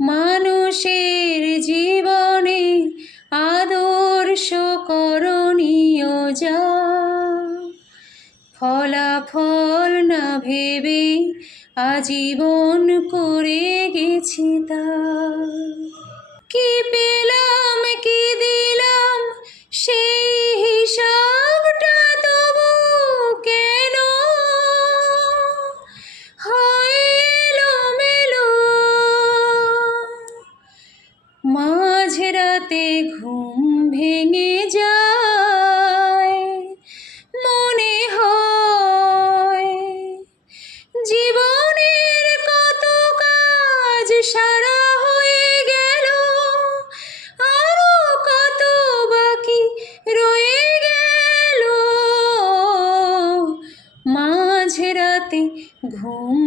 মানুষের জীবনে আদর্শ করণীয় যা, ফলাফল না ভেবে আজীবন করে গেছি তা। কি পেলাম কি দিলাম সেই হিসাবটা তবু কেন হয় এলোমেলো। মাঝরাতে ঘুম ভেঙে যায়, মনে হয় জীবনের কত কাজ সারা হয়ে গেল, আরো কত বাকি রয়ে গেল। মাঝরাতে ঘুম